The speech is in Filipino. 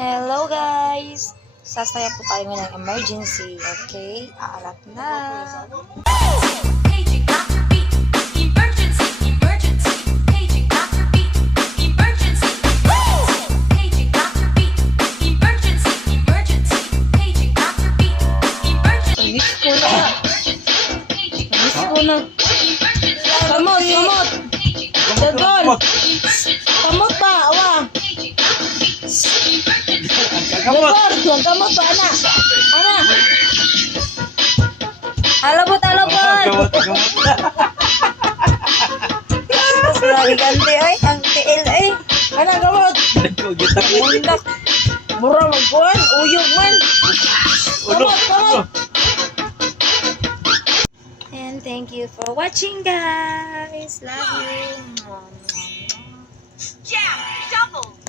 Hello guys! Sasaya po tayo ngayon ng emergency, okay? Aalat na! Paging Dr. B, emergency, emergency. Paging Dr. B, emergency. Paging Dr. B, emergency, emergency. Paging Dr. B, emergency. Miss ko na! Miss ko na! Kamot! Kamot! Dagon! Kamot pa! Awa! Kamot! Dagon! Kamot pa! Ana! Ana! Alabot! Alabot! Kamot! Mas lagi ganti ay! Ang tiil ay! Ana! Kamot! Mundak! Mura magkuhan! Uyog man! Kamot! Kamot! And thank you for watching guys! Love you! Yeah, double.